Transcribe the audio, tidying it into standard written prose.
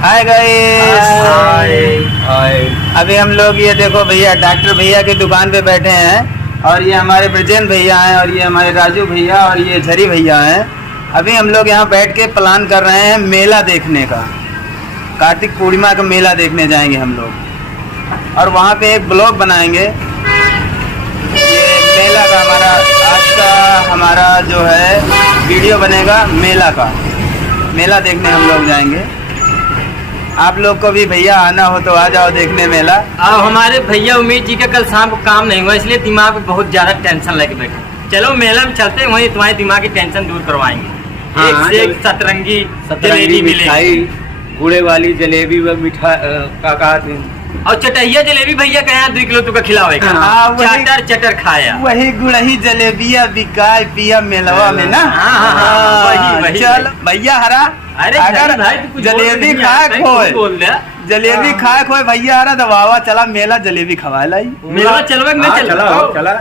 Hi guys. हाय। अभी हम लोग ये देखो भैया डॉक्टर भैया की दुकान पे बैठे हैं और ये हमारे ब्रजेंद्र भैया हैं और ये हमारे राजू भैया और ये झरी भैया हैं। अभी हम लोग यहाँ बैठ के प्लान कर रहे हैं मेला देखने का। कार्तिक पूर्णिमा का मेला देखने जाएंगे हम लोग और वहाँ पे एक ब्लॉग बनाएंगे। ये मेला का हमारा जो है वीडियो बनेगा मेला का। मेला देखने हम लोग जाएंगे। आप लोग को भी भैया आना हो तो आ जाओ देखने मेला। अब हमारे भैया उमेश जी का कल शाम को काम नहीं हुआ, इसलिए दिमाग में बहुत ज्यादा टेंशन लेके बैठे। चलो मेला में चलते हैं, वहीं तुम्हारे दिमाग की टेंशन दूर करवाएंगे। हाँ, एक से एक सतरंगी जलेबी मिठाई, गुड़े वाली जलेबी व मिठाई और चटैया जलेबी भैया कहे 2 किलो तुका खिलावे का। हाँ, चटर चटर खाया वही गुड़ही जलेबिया बिकाय पिया मेलवा में ना। वही चल भैया हरा। अरे अगर भाई तू कुछ जलेबी खाए खोए जलेबी खाए खोए भैया हरा दबावा चला मेला जलेबी खवाए लाई। मेला चलवा नहीं चला।